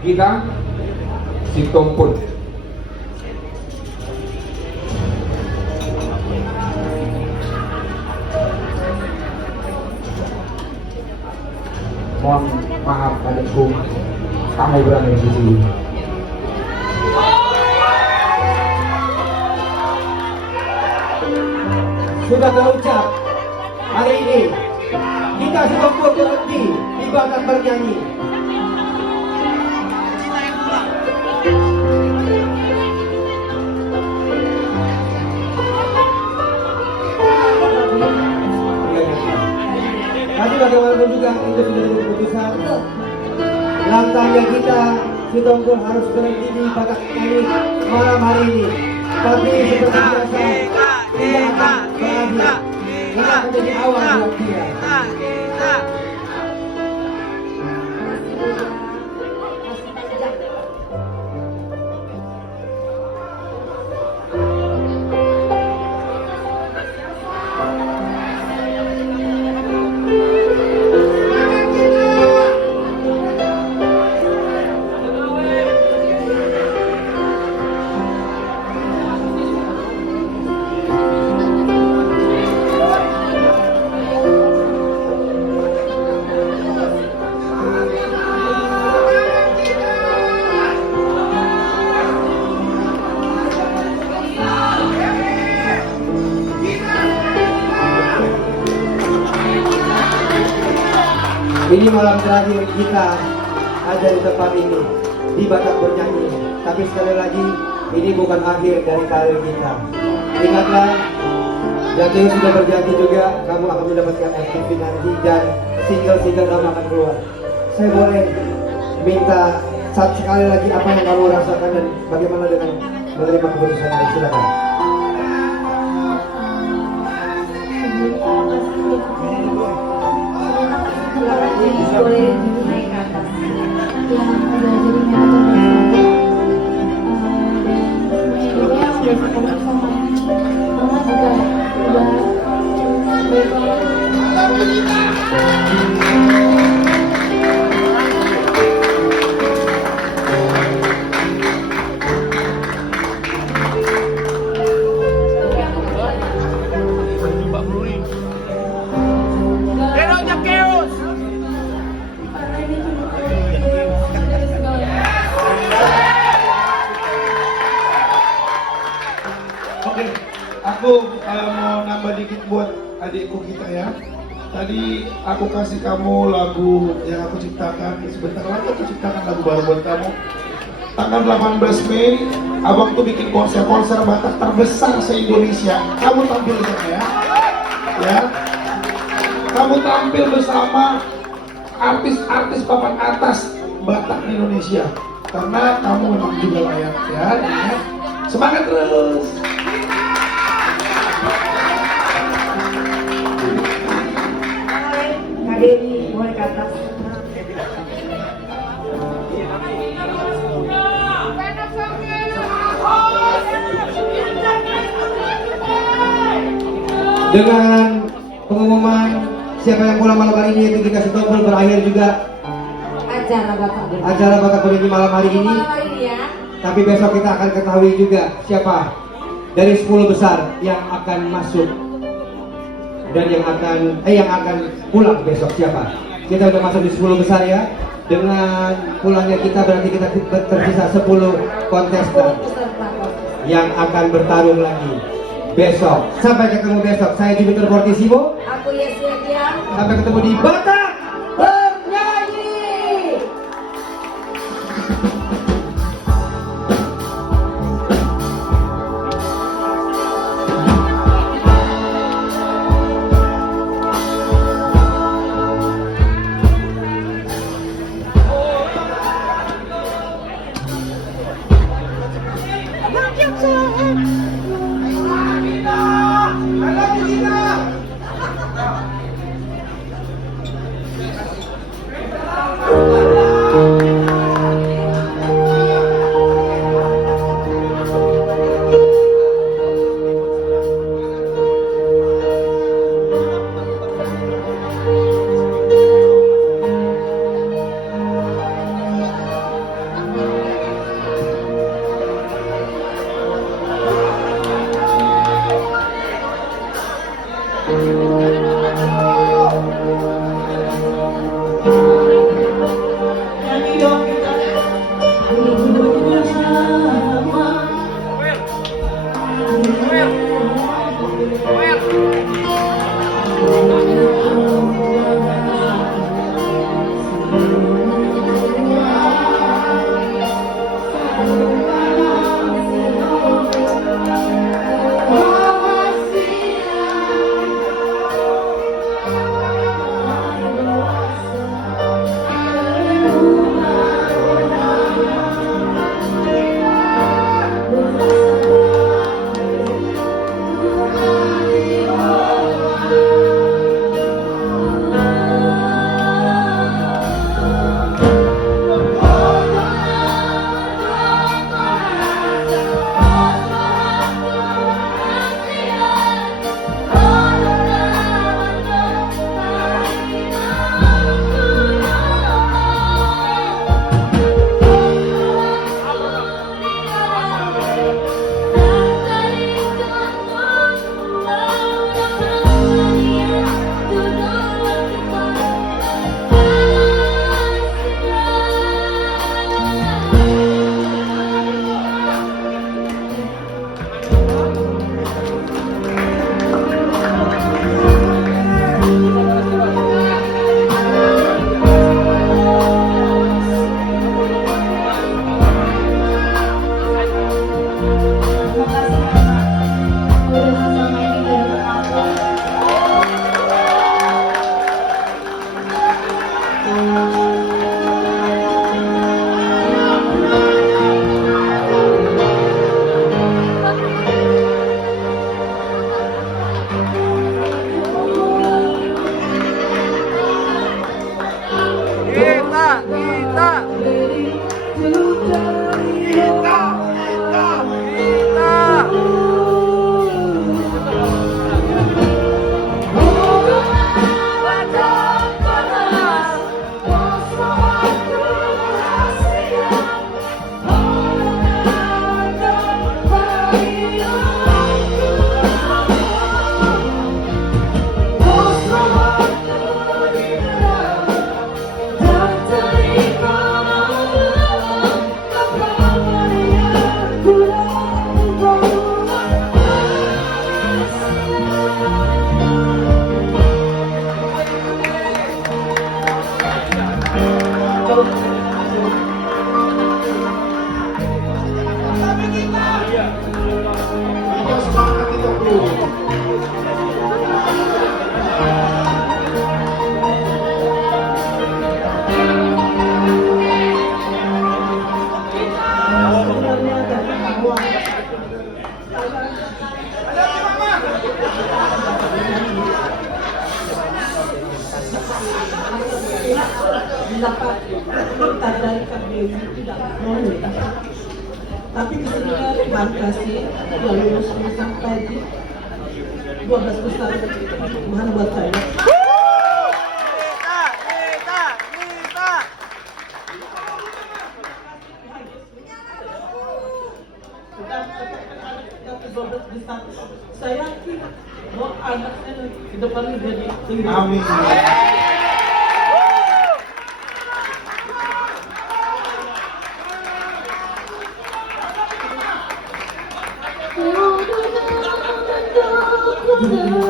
Kita si Tompul. Mohon maaf adikku, kamu berada di sini. Sudah terucap hari ini kita sudah berhenti di bakat bernyanyi. Tadi bagaimanapun juga itu sudah jadi keputusan. Langkahnya kita si Tompul harus berhenti di bakat nyanyi malam hari ini. Tapi seperti biasa tidak akan berakhir. Ini akan jadi awal buat dia. Ini malam terakhir kita ada di tempat ini, di bakat bernyanyi. Tapi sekali lagi, ini bukan akhir dari karir kita. Ingatlah, janji sudah berjanji juga, kamu akan mendapatkan FTV nanti dan single-single kamu akan keluar. Saya boleh minta sekali lagi apa yang kamu rasakan dan bagaimana dengan menerima keputusan ini? Silakan. Boleh naik ke atas yang udah jadi manajer dan semuanya udah ketemu sama mama juga udah baik Aku mau nambah dikit buat adikku kita ya. Tadi aku kasih kamu lagu yang aku ciptakan. Sebentar lagi aku ciptakan lagu baru buat kamu. Tanggal 18 Mei, abang tuh bikin konser Batak terbesar se-Indonesia. Kamu tampil di sana ya. Ya. Kamu tampil bersama artis-artis papan atas Batak di Indonesia. Karena kamu memang juga layak ya. Semangat terus. Dewi boleh ke atas. Dengan pengumuman siapa yang pulang malam hari ini, itu kita si Tompul berakhir juga acara bakat bernyanyi malam hari ini. Ya. Tapi besok kita akan ketahui juga siapa dari 10 besar yang akan masuk dan yang akan pulang besok siapa. Kita udah masuk di 10 besar ya. Dengan pulangnya kita berarti kita tersisa 10 kontestan yang akan bertarung lagi besok. Sampai ketemu besok. Saya Jupiter Fortissimo. Aku Yesya. Sampai ketemu di Batak Bernyanyi. tidak mau nikah. Tapi disinilah Tuhan kasih yang lulus sampai di 12 besar. Tuhan buat saya. Saya yakin bahwa anak saya ke depannya jadi tinggi. Amin. Oh,